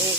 1